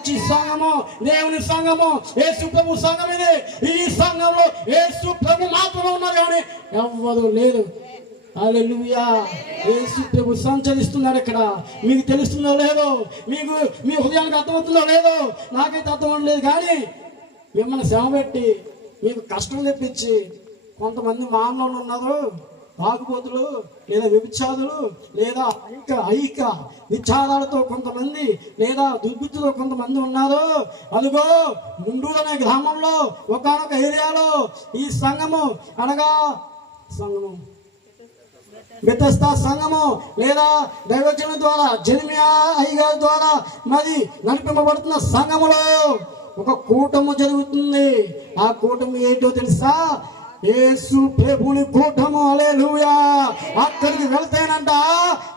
మంచి సంఘము, దేవుని సంఘము, యేసు ప్రభు సంఘం ఇది. ఈ సంఘంలో యేసు ప్రభు మాత్రమే ఉన్నారు కానీ ఎవ్వరు లేరు. హల్లెలూయా. యేసు ప్రభు సంచరిస్తున్నాడు ఇక్కడ. మీకు తెలుస్తుందో లేదో, మీకు మీ హృదయానికి అర్థమవుతుందో లేదో, నాకైతే అర్థం అవ్వలేదు. కానీ మిమ్మల్ని శ్రమ పెట్టి మీకు కష్టం తెప్పించి కొంతమంది మానవులు ఉన్నారు, తాగుబోతులు లేదా వ్యభిచారులు లేదా ఐక విచారాలతో కొంతమంది లేదా దుర్బుద్ధితో కొంతమంది ఉన్నారు. అదిగో ముండూరు అనే గ్రామంలో ఒకానొక ఏరియాలో ఈ సంఘము అనగా సంఘము బెతెస్దా సంఘము లేదా దైవజనుల ద్వారా జెరెమియా అయ్యగారి ద్వారా మరి నడిపింపబడుతున్న సంఘములో ఒక కూటము జరుగుతుంది. ఆ కూటమి ఏంటో తెలుసా? యేసు ప్రభుని కూటము. హల్లెలూయా. అక్కడికి వెళితేనంట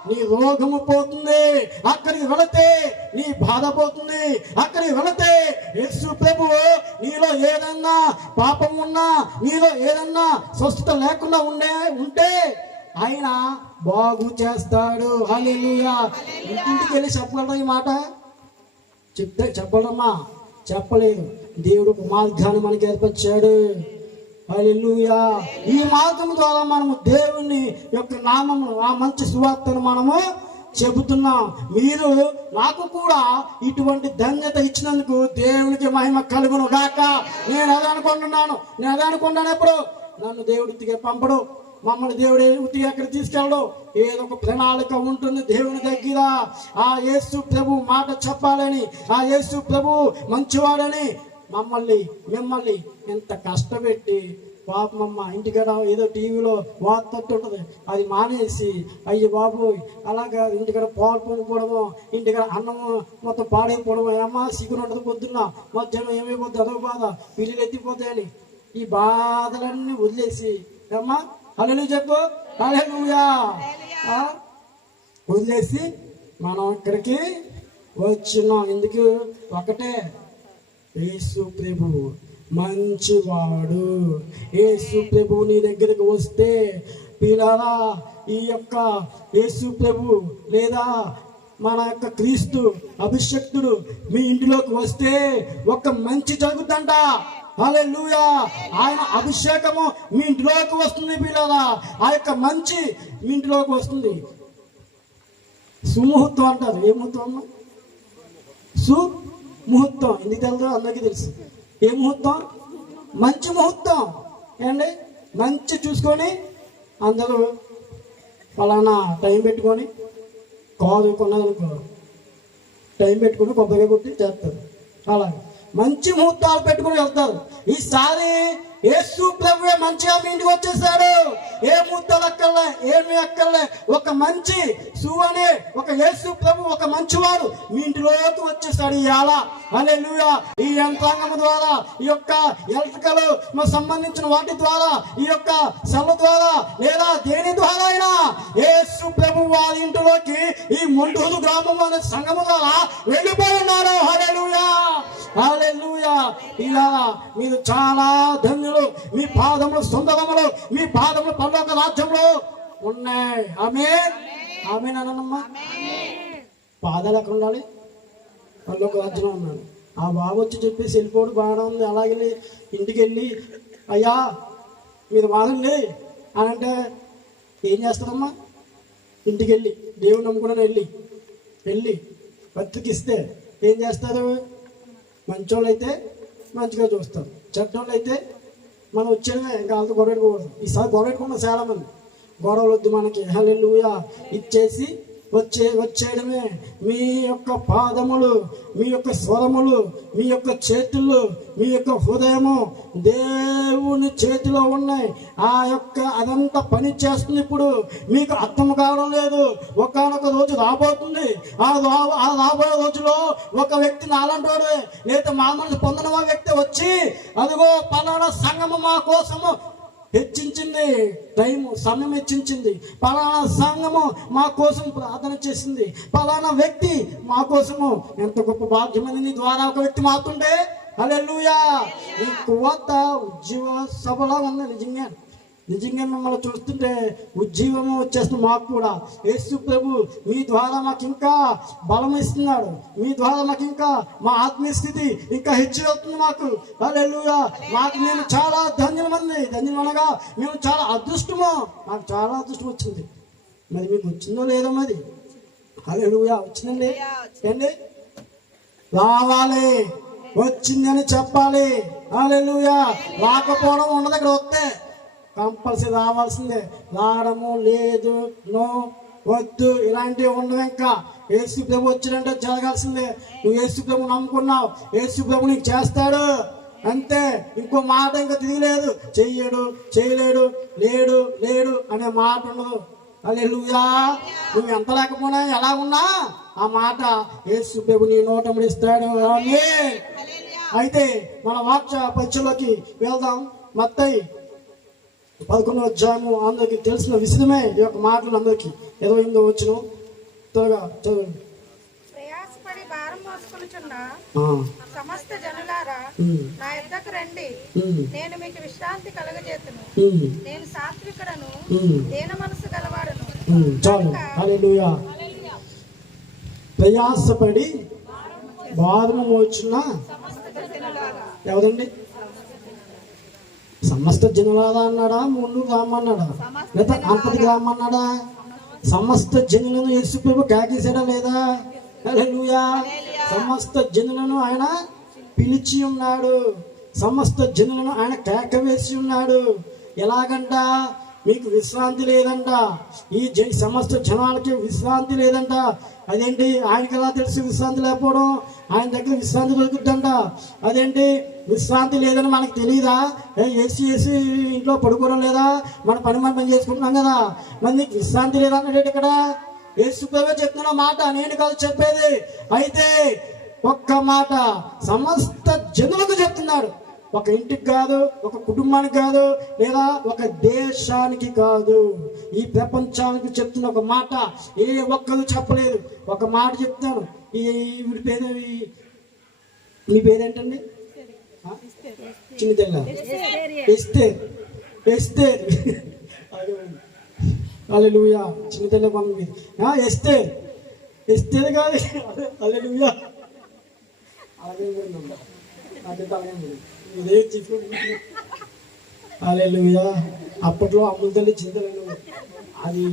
నీ రోగము పోతుంది, అక్కడికి వెళితే నీ బాధ పోతుంది, అక్కడికి వెళితే యేసు ప్రభు నీలో ఏదన్నా పాపం ఉన్నా, నీలో ఏదన్నా స్వస్థత లేకుండా ఉంటే ఆయన బాగు చేస్తాడు. హల్లెలూయా. ఇంటింటికి వెళ్ళి చెప్పగలరా ఈ మాట? చెప్తే చెప్పడమ్మా, చెప్పలేదు. దేవుడు మార్గాన్ని మనకి ఏర్పరిచాడు. హల్లెలూయా. ఈ మార్గం ద్వారా మనము దేవుని యొక్క నామమును, ఆ మంచి సువార్తను మనము చెబుతున్నాం. మీరు నాకు కూడా ఇటువంటి ధన్యత ఇచ్చినందుకు దేవునికి మహిమ కలుగును గాక. నేను అదే అనుకుంటున్నాను. ఎప్పుడు నన్ను దేవుడు ఉత్తిగా పంపడు, మమ్మల్ని దేవుడు ఉత్తిగా అక్కడ తీసుకెళ్ళడు. ఏదో ఒక ప్రణాళిక ఉంటుంది దేవుని దగ్గర. ఆ యేసు ప్రభు మాట చెప్పాలని, ఆ యేసు ప్రభు మంచివాడని మిమ్మల్ని ఎంత కష్టపెట్టి పాపమ్మ ఇంటికాడ ఏదో టీవీలో వార్త ఉంటుంది, అది మానేసి అయ్యి బాబు అలాగా ఇంటికాడ పాలు పొంగిపోవడము, ఇంటికాడ అన్నము మొత్తం పాడైపోవడము, ఏమా సిగ్గును ఉంటుంది, పొద్దున్న మధ్యాహ్నం ఏమైపోద్ది అదొక బాధ, పిల్లలు ఎత్తిపోతాయని ఈ బాధలన్నీ వదిలేసి అమ్మా హల్లెలూయా చెప్పు. హల్లెలూయా. వదిలేసి మనం ఇక్కడికి వచ్చినాం. ఎందుకు? ఒకటే, యేసు ప్రభు మంచివాడు. యేసు ప్రభు నీ దగ్గరికి వస్తే పిల్లరా, ఈ యొక్క యేసు ప్రభు లేదా మన యొక్క క్రీస్తు అభిషక్తుడు మీ ఇంటిలోకి వస్తే ఒక మంచి జరుగుతుందంట. హల్లెలూయా. ఆయన అభిషేకము మీ ఇంటిలోకి వస్తుంది పిల్లరా. ఆ యొక్క మంచి మీ ఇంటిలోకి వస్తుంది. సుముహూర్తం అంటారు. ఏ ముహూర్తం అమ్మా? సుముహూర్తం. ఎందుకు తెలుసు? అందరికీ తెలుసు. ఏ ముహూర్తం? మంచి ముహూర్తం. ఏండి? మంచి చూసుకొని అందరూ ఫలానా టైం పెట్టుకొని కాదు కొన్నదనుకో, టైం పెట్టుకుని కొబ్బరిగా కొట్టి చేస్తారు. అలాగే మంచి ముహూర్తాలు పెట్టుకుని వెళ్తారు. ఈసారి యేసు ప్రభువే మంచిగా మీ ఇంటికి వచ్చేసాడు. ఏ ముహూర్తాలు అక్కర్లే, ఏమి అక్కర్లే. ఒక మంచి సువనే ఒక యేసు ప్రభు, ఒక మంచివాడు మీ ఇంటిలోకి వచ్చేసాడు ఇవాళ. హల్లెలూయా. ఈ యంత్రాంగం ద్వారా, ఈ యొక్క ఎలక్ట్రికల్ సంబంధించిన వాటి ద్వారా, ఈ యొక్క సెల్ ద్వారా లేదా దేని ద్వారా అయినా యేసు ప్రభు వారి ఇంటిలోకి ఈ మొండూరు గ్రామం అనే సంఘము ద్వారా వెళ్ళిపోయి ఉన్నారు. హల్లెలూయా. హల్లెలూయా. ఇలా మీరు చాలా ధన్యులు. మీ పాదములు సుందరములు, మీ పాదములు పరలోక రాజ్యంలో ఉన్నాయి. ఆమేన్. ఆమేన్ అనమ్మా. పాదాలు ఎక్కడ ఉండాలి? పరలోక రాజ్యంలో ఉన్నాడు. ఆ బాబు వచ్చి చెప్పేసి వెళ్ళిపోవడం బాగానే ఉంది. అలాగే ఇంటికి వెళ్ళి అయ్యా మీరు మారండి అని అంటే ఏం చేస్తారమ్మా? ఇంటికి వెళ్ళి దేవుని నమ్ముకుని వెళ్ళి బతికిస్తే ఏం చేస్తారు? మంచోళ్ళు అయితే మంచిగా చూస్తారు, చెడ్డోళ్ళు అయితే మనం వచ్చేదే ఇంకా వాళ్ళతో గొడవ పెట్టుకోకూడదు. ఈసారి గొడవ పెట్టుకున్నాం చాలా మంది. గొడవలు వద్దు మనకి. హల్లెలూయా. ఇచ్చేసి వచ్చేయడమే. మీ యొక్క పాదములు, మీ యొక్క స్వరములు, మీ యొక్క చేతులు, మీ యొక్క హృదయము దేవుని చేతిలో ఉన్నాయి. ఆ యొక్క అదంతా పని చేస్తుంది. ఇప్పుడు మీకు అర్థం కావడం లేదు. ఒకానొక రోజు రాబోతుంది. ఆ రాబోయే రోజులో ఒక వ్యక్తి నాలంటి వాడు లేదా మా మనసు పొందిన వ్యక్తి వచ్చి అదిగో పలానా సంఘము మా కోసము హెచ్చించింది, సమయం హెచ్చించింది, పలానా సంఘము మా కోసం ప్రార్థన చేసింది, పలానా వ్యక్తి మా కోసము ఎంత గొప్ప భాగ్యమని నీ ద్వారా ఒక వ్యక్తి మారుతుండే. హల్లెలూయా. ఈ కొత్త ఉద్యోగ సభలో ఉంది నిజంగా. నిజంగా మిమ్మల్ని చూస్తుంటే ఉజ్జీవము వచ్చేస్తుంది మాకు కూడా. యేసు ప్రభు మీ ద్వారా మాకు ఇంకా బలం ఇస్తున్నాడు. మీ ద్వారా మాకు ఇంకా మా ఆత్మీయ స్థితి ఇంకా హెచ్చుతుంది మాకు. హల్లెలూయా. మాకు మేము చాలా ధన్యమనగా మేము చాలా అదృష్టము. మాకు చాలా అదృష్టం వచ్చింది. మరి మీకు వచ్చిందో లేదో మరి? హల్లెలూయా. వచ్చిందండి ఏంటి? రావాలి, వచ్చిందని చెప్పాలి. హల్లెలూయా. రాకపోవడం ఉండదు. ఇక్కడ వస్తే కంపల్సరీ రావాల్సిందే. రావడము లేదు, నో, వద్దు ఇలాంటివి ఉండవు. ఇంకా యేసు ప్రభు వచ్చినంటే జరగాల్సిందే. నువ్వు యేసు ప్రభు నమ్ముకున్నావు, యేసు ప్రభు నీకు చేస్తాడు అంతే. ఇంకో మాట ఇంకా తిరిగిలేదు. చెయ్యడు, చేయలేడు, లేడు లేడు అనే మాట ఉండదు. హల్లెలూయా. నువ్వు ఎంత లేకపోయినా ఎలా ఉన్నా ఆ మాట యేసు ప్రభు నీ నోట ముడిస్తాడు. అయితే మన వాక్య పరీక్షలోకి వెళ్దాం. మత్తయి 11వ అధ్యాయము అందరికి తెలిసిన విషయమే. ఈ యొక్క మాటలు అందరికి 28వ వచనం త్వరగా చదవండి. ప్రయాసపడి భారం మోసుకొనుచున్న సమస్త జనులారా నా యొద్దకు రండి, నేను మీకు విశ్రాంతి కలుగజేతును. నేను సాత్వికుడను, దీన మనసు గలవాడను. చాలు. హల్లెలూయా. ప్రయాసపడి భారము మోచున్న ఎవరండి? సమస్త జనులారా అన్నాడా? ముందు రామన్నాడా? లేదా అంతటికి రామన్నాడా? సమస్త జనులను యేసు ప్రభు కాకేశాడా లేదా? హల్లెలూయా. సమస్త జనులను ఆయన పిలిచి ఉన్నాడు. సమస్త జనులను ఆయన కేక వేసి ఉన్నాడు. ఎలాగంట? మీకు విశ్రాంతి లేదంట. ఈ సమస్త జనాలకి విశ్రాంతి లేదంట. అదేంటి? ఆయనకి ఎలా తెలుసు విశ్రాంతి లేకపోవడం? ఆయన దగ్గర విశ్రాంతి దొరుకుతుందంట. అదేంటి విశ్రాంతి లేదని మనకు తెలియదా? ఏసీ ఇంట్లో పడుకోవడం లేదా? మన పని చేసుకుంటున్నాం కదా. మరి నీకు విశ్రాంతి లేదన్నాడు ఇక్కడ. యేసు ప్రభువే చెప్తున్న మాట, నేను కాదు చెప్పేది. అయితే ఒక్క మాట సమస్త జనులకు చెప్తున్నాడు. ఒక ఇంటికి కాదు, ఒక కుటుంబానికి కాదు, లేదా ఒక దేశానికి కాదు, ఈ ప్రపంచానికి చెప్తున్న ఒక మాట. ఏ ఒక్కరు చెప్పలేదు. ఒక మాట చెప్తాను. వీడి పేరు, మీ పేరేంటండి? చిన్నతెల్ల ఎస్తేర్. ఎస్తేర్. హల్లెలూయా. చిన్నతెల్ల పంపి ఎస్తేర్. ఎస్తేర్ కాదు. హల్లెలూయా. అలాగే ఇదే చిక్కు. హల్లెలూయా. అప్పట్లో అమ్ముల తల్లి చింతలు అది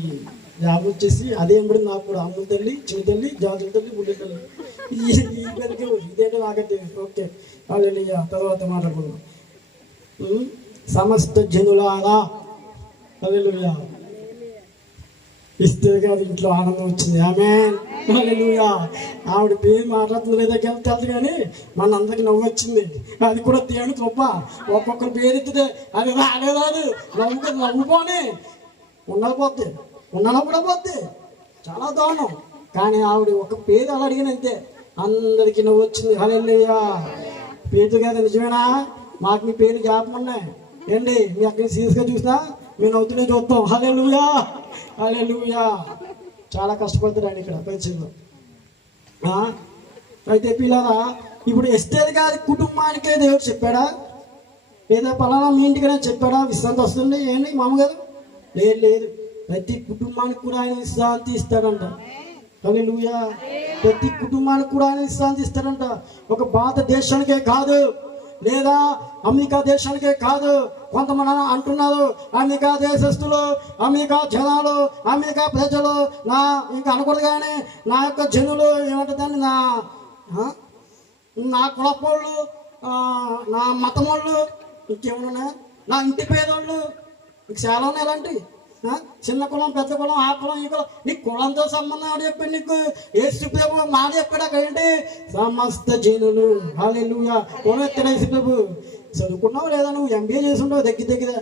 జాబ్ వచ్చేసి అదే ఎంబడి నాకు కూడా అమ్ముల తల్లి, చిన్న తల్లి, జాతుల తల్లి, బుడ్డ తల్లి ఈ పేరుకి ఇదేంటో నాకైతే. ఓకే. హల్లెలూయా. తర్వాత మాట్లాడుకుందాం. సమస్త జనులారా. హల్లెలూయా. ఇస్తే గారి ఇంట్లో ఆనందం వచ్చింది. ఆమేన్. హల్లెలూయా. ఆవిడ పేరు మాట్లాడుతుంది లేదా తెలుసు, కానీ మన అందరికి నవ్వు వచ్చింది. అది కూడా దేవుని కృప. ఒక్కొక్కరు పేరు ఎత్తితే అది రాదు. నవ్వుకొని ఉండకపోతే ఉన్నాను కూడా పోతే చాలా దారుణం. కానీ ఆవిడ ఒక పేరు అలా అడిగినంతే అందరికి నవ్వు వచ్చింది. హల్లెలూయా. పేరు గారు నిజమేనా? మాకు మీ పేరు జ్ఞాపకం ఉన్నాయి ఏంటి? మీ అక్కడికి సీరియస్గా చూసినా మేము నవ్వుతూనే చూస్తాం. హల్లెలూయా. హల్లెలూయా. చాలా కష్టపడతారండి ఇక్కడ పరిచయంలో. అయితే పిల్లరా, ఇప్పుడు ఎస్తేర్ గారి కుటుంబానికే దేవుడు చెప్పాడా? లేదా పలానా మీ ఇంటికైనా చెప్పాడా విశ్రాంతి వస్తుంది? ఏంటి మామగారు? లేదు. ప్రతి కుటుంబానికి కూడా ఆయన విశ్రాంతి ఇస్తాడంట. హల్లెలూయా. ప్రతి కుటుంబానికి కూడా ఆయన విశ్రాంతి ఇస్తాడంట. ఒక భారతదేశానికే కాదు, లేదా అమెరికా దేశానికే కాదు. కొంతమంది అంటున్నారు అమెరికా దేశస్తులు, అమెరికా జనాలు, అమెరికా ప్రజలు, ఇంకా అనకూడదు కానీ నా యొక్క జనులు ఏమంటుందండి, నా కులపోళ్ళు, నా మతమోళ్ళు, ఇంకేమన్నా నా ఇంటి పేదోళ్ళు, నీకు చాలా ఉన్నాయి. ఎలాంటి చిన్న కులం, పెద్ద కులం, ఆ కులం, ఈ కులం, నీ కులంతో సంబంధం ఆడు చెప్పాడు నీకు. యేసు ప్రభు మాట చెప్పాడు అక్కడ ఏంటి? సమస్త జనులు. హల్లెలూయా. కులం ఎత్తిన యేసు ప్రభు. చదువుకున్నావు లేదా? నువ్వు MBA చేసి ఉండవు దగ్గర.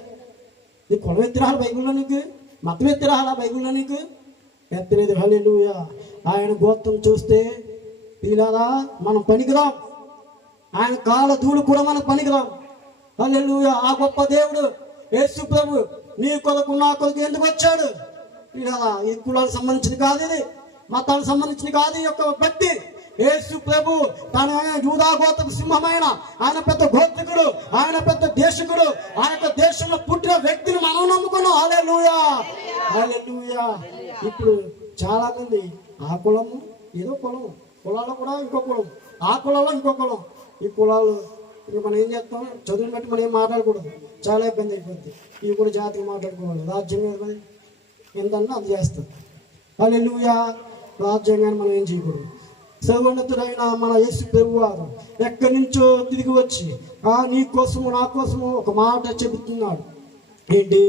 నీ కులం ఎత్తిరాల బైబిల్లో నీకు? మతం ఎత్తిరాలా బైబిల్లో నీకు? ఎత్తలేదు. హల్లెలూయా. ఆయన గోత్రం చూస్తే పిల్లరా మనం పనికిరాం. ఆయన కాళ్ళ ధూళి కూడా మనకు పనికిరాం. హల్లెలూయా. ఆ గొప్ప దేవుడు యేసు ప్రభు నీ కొరకు నా కొరకు ఎందుకు వచ్చాడు? ఈ కులాలకు సంబంధించింది కాదు, ఇది మతాలకు సంబంధించింది కాదు. ఈ యొక్క భక్తి యేసు ప్రభు తన యూదా గోత్ర సింహమైన ఆయన పెద్ద గోత్రికుడు, ఆయన పెద్ద దేశకుడు, ఆ యొక్క దేశంలో పుట్టిన వ్యక్తిని మనం నమ్ముకున్నాం. హల్లెలూయా, హల్లెలూయా. ఇప్పుడు చాలా మంది ఆ కులము ఏదో కులం, కులాల్లో కూడా ఇంకో కులం, ఆ కులంలో ఇంకో కులం. ఈ కులాలు ఇంకా మనం ఏం చేస్తాం, చదువుని బట్టి మనం ఏం మాట్లాడకూడదు, చాలా ఇబ్బంది అయిపోద్ది. ఇవి కూడా జాతిగా మాట్లాడుకోవాలి. రాజ్యం మీద ఏంటన్నా అది చేస్తాం. హల్లెలూయా. రాజ్యాంగాన్ని మనం ఏం చేయకూడదు. సర్వోన్నతుడైన మన యేసు ప్రభువారు ఎక్కడి నుంచో తిరిగి వచ్చి నీ కోసము నా కోసము ఒక మాట చెబుతున్నాడు. ఏంటి?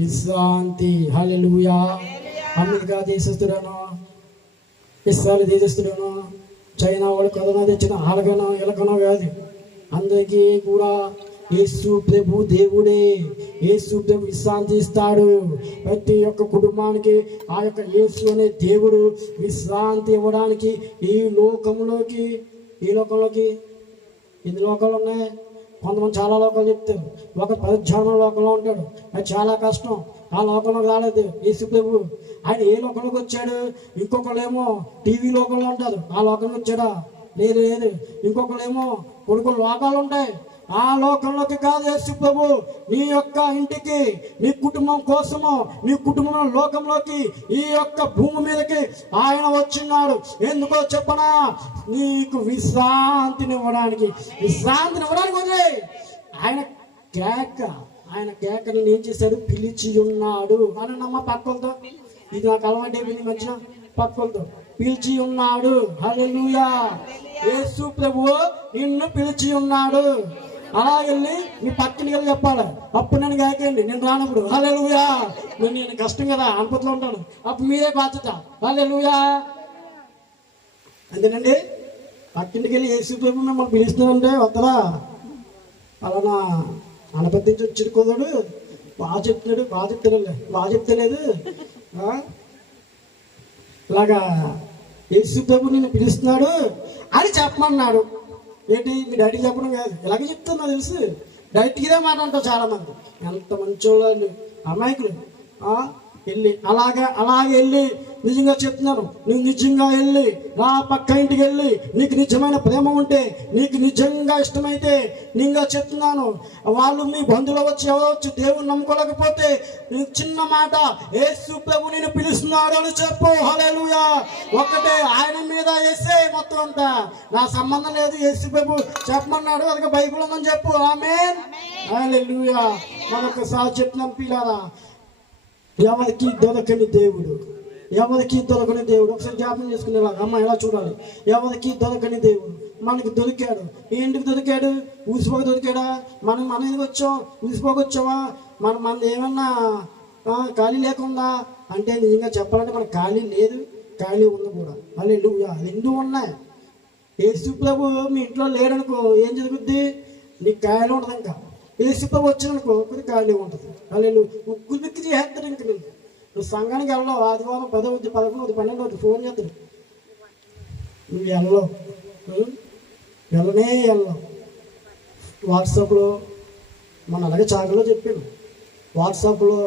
విశ్రాంతి. హల్లెలూయా. అమెరికా దేశస్తుడనో, ఇస్రాయల్ దేశస్తుడనో, చైనా వాడు కరోనా తెచ్చిన అలాగనో ఎలాగనో కాదు. అందరికీ కూడా యేసు ప్రభు దేవుడే. యేసు ప్రభు విశ్రాంతి ఇస్తాడు. ప్రతి ఒక్క కుటుంబానికి ఆ యొక్క యేసు అనే దేవుడు విశ్రాంతి ఇవ్వడానికి ఈ లోకంలోకి ఎన్ని లోకాలు ఉన్నాయి? కొంతమంది చాలా లోకాలు చెప్తారు. ఒక పరిజ్ఞానం లోకంలో ఉంటాడు, అది చాలా కష్టం. ఆ లోకంలో రాలేదు యేసు ప్రభు. ఆయన ఏ లోకంలోకి వచ్చాడు? ఇంకొకళ్ళేమో టీవీ లోకంలో ఉంటారు, ఆ లోకంలోకి వచ్చాడా? లేదు. ఇంకొకళ్ళేమో కొడుకు లోకాలు ఉంటాయి, ఆ లోకంలోకి కాదు యేసు ప్రభు. నీ యొక్క ఇంటికి, నీ కుటుంబం కోసము, నీ కుటుంబం లోకంలోకి, ఈ యొక్క భూమి మీదకి ఆయన వచ్చినాడు. ఎందుకో చెప్పనా? నీకు విశ్రాంతినివ్వడానికి వదిలే. ఆయన కేకని ఏం చేశాడు? పిలిచి ఉన్నాడు అని నమ్మ పక్కలతో. ఇది నాకు అలవాటు అయిపోయింది మధ్యన. పక్కలతో పిలిచి ఉన్నాడు. హల్లెలూయా. యేసు ప్రభువు నిన్ను పిలిచి ఉన్నాడు. అలా వెళ్ళి మీ పక్కన వెళ్ళి చెప్పాలి. అప్పుడు నన్ను కాకండి, నేను రానప్పుడు. హల్లెలూయా. నేను కష్టం కదా, అనుపతిలో ఉంటాను, అప్పుడు మీరే బాధ్యత. హల్లెలూయా. అంతేనండి. పక్కింటికి వెళ్ళి యేసు ప్రభు మిమ్మల్ని పిలుస్తున్నారంటే వద్దరా. అలానా అనపతి నుంచి వచ్చి కుదడు. బాగా చెప్తలేదు. ఇలాగా యేసు ప్రభు నిన్ను పిలుస్తున్నాడు అని చెప్పమన్నాడు. ఏంటి? మీ డాడీ చెప్పడం కాదు, ఇలాగే చెప్తున్నా తెలుసు. డైరెక్ట్గా మాట అంటారు చాలా మంది. ఎంత మంచోళ్ళు, అమాయకులు. అలాగే వెళ్ళి నిజంగా చెప్తున్నాను, నువ్వు నిజంగా వెళ్ళి నా పక్క ఇంటికి వెళ్ళి నీకు నిజమైన ప్రేమ ఉంటే, నీకు నిజంగా ఇష్టమైతే, నిజంగా చెప్తున్నాను, వాళ్ళు మీ బంధువులు వచ్చి ఎవరో వచ్చి దేవుని నమ్ముకోలేకపోతే చిన్న మాట, యేసు ప్రభు నేను పిలుస్తున్నాడు అని చెప్పు. హల్లెలూయా. ఒక్కటే ఆయన మీద వేసే మొత్తం అంతా. నా సంబంధం లేదు, యేసు ప్రభు చెప్పమన్నాడు, అది బైబిల్ ఉందని చెప్పు. ఆమేన్. హల్లెలూయా. మరొకసారి చెప్తున్నాను పిల్లారా, ఎవరికి దొరకని దేవుడు, ఒకసారి జ్ఞాపకం చేసుకునేలాగా అమ్మ ఎలా చూడాలి. ఎవరికి దొరకని దేవుడు మనకి దొరికాడు. ఏంటికి దొరికాడు? ఊసిపోక దొరికాడా? మనం ఎందుకు వచ్చాం? ఊసిపోక వచ్చావా? మన ఏమన్నా ఖాళీ లేకుండా అంటే నిజంగా చెప్పాలంటే మనకు ఖాళీ లేదు, ఖాళీ ఉంది కూడా. హల్లెలూయా. రెండు ఉన్నాయి. యేసు ప్రభు మీ ఇంట్లో లేడనుకో ఏం జరుగుద్ది? నీకు ఖాళీ ఉంటుంది. ఇంకా యేసు ప్రభు వచ్చిననుకో కొద్దిగా ఖాళీ ఉంటుంది. హల్లెలూయా. ఉక్కు దిక్కు చేస్తాడు. ఇంక నువ్వు సంఘానికి వెళ్ళవు. ఆదివారం 10 11 12 ఫోన్ చేస్తాడు. నువ్వు వెళ్ళవు. వాట్సాప్లో మన అలాగే చాకలో చెప్పాను. వాట్సాప్లో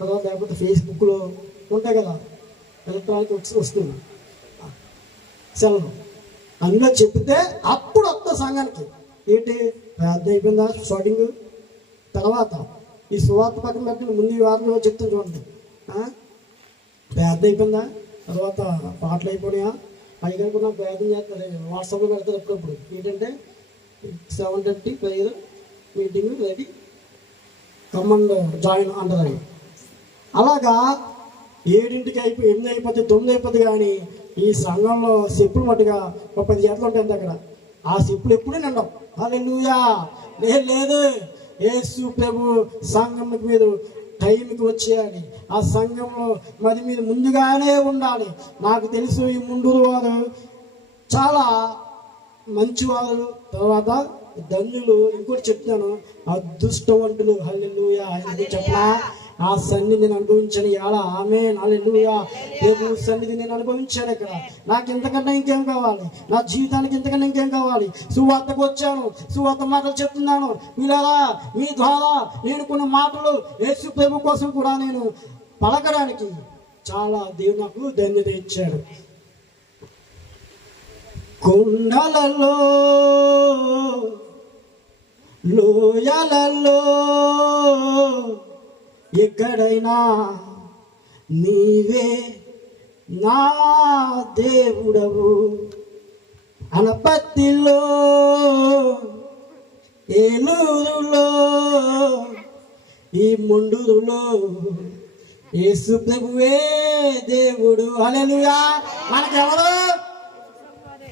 తర్వాత లేకపోతే ఫేస్బుక్లో ఉంటాయి కదా, ఎలక్ట్రానిక్ వస్తుంది సెలవు. అందులో చెప్తే అప్పుడు వస్తా సంఘానికి. ఏంటి? ప్రార్థన అయిపోయిందా? షాటింగ్ తర్వాత ఈ సువార్త పక్కన పెట్టి ముందు ఈ వారంలో చెప్తాను చూడండి. ప్రార్థన అయిపోయిందా? తర్వాత పాటలు అయిపోయినాయా? అయ్యగారు కూడా ప్రార్థన చేస్తారు, వాట్సాప్లో పెడతారు ఎప్పుడప్పుడు. ఏంటంటే 7:30 prayer meeting ready, command join అంటారు. అలాగా 7ంటికి 8 అయిపోతే 9 అయిపోతుంది. కానీ ఈ సంఘంలో చెప్పులు మట్టుగా ఒక 10 జతలు ఉంటాయి అక్కడ. ఆ చెప్పులు ఎప్పుడూ నిండవు. హల్లెలూయా. లేదు. యేసు ప్రభు సంఘం మీద టైంకి వచ్చేయాలి. ఆ సంఘంలో మరి మీరు ముందుగానే ఉండాలి. నాకు తెలుసు ఈ ముండూరు వారు చాలా మంచివారు, తర్వాత ధన్యులు. ఇంకోటి చెప్తాను, అదృష్టవంతులు. హల్లెలూయా. ఎందుకు చెప్పనా? ఆ సన్నిధి నేను అనుభవించాను ఎలా. ఆమేన్. హల్లెలూయా. దేవుని సన్నిధి నేను అనుభవించాను ఇక్కడ. నాకు ఇంతకన్నా ఇంకేం కావాలి? నా జీవితానికి ఇంతకన్నా ఇంకేం కావాలి? సువార్తకు వచ్చాను, సువార్త మాటలు చెప్తున్నాను. మీలారా మీ ద్వారా నేను కొన్ని మాటలు యేసు ప్రభు కోసం కూడా నేను పలకడానికి చాలా దేవుడు నాకు ధన్యత ఇచ్చాడు. కొండలలో లోయలలో ఎక్కడైనా నీవే నా దేవుడవు. అనపత్తిలో ఏలూరులో ఈ ముండూరులో యేసు ప్రభువే దేవుడు. హల్లెలూయా. మనకెవరు?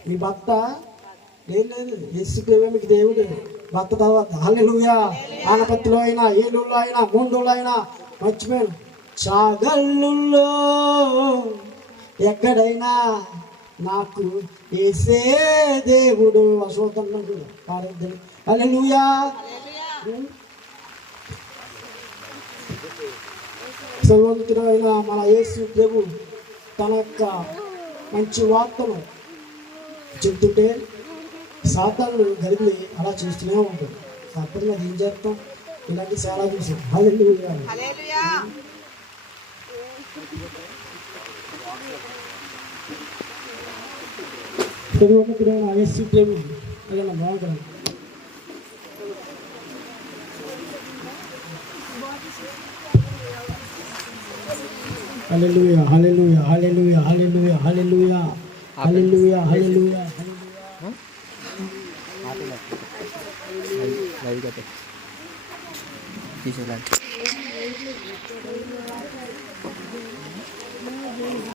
మీ భర్త లేదు, యేసు ప్రభువే మీకు దేవుడు. భర్త తర్వాత హల్లెలూయా. ఆనపత్తిలో అయినా ఏలూరులో అయినా ముండూరులో అయినా మర్చిపోయాను. చాగల్లుల్లో ఎక్కడైనా నాకు యేసే దేవుడు. అశోకన్నకు పాడద్దు. హల్లెలూయా. సర్వోన్నతుడైన మన యేసు ప్రభు తన యొక్క మంచి వార్తను చెప్తుంటే సాతానుడు గదిలి అలా చేస్తూనే ఉంటాడు. అప్పుడు అది ఏం చేస్తాం? ఇలాంటి చాలా చూసాం. హల్లెలూయా. సర్వోన్నతుడైన యేసు ప్రభు అలా బాగుంటాడు. హల్లెలూయా, హల్లెలూయా, హల్లెలూయా, హల్లెలూయా, హల్లెలూయా, హల్లెలూయా, హల్లెలూయా. తీసేలా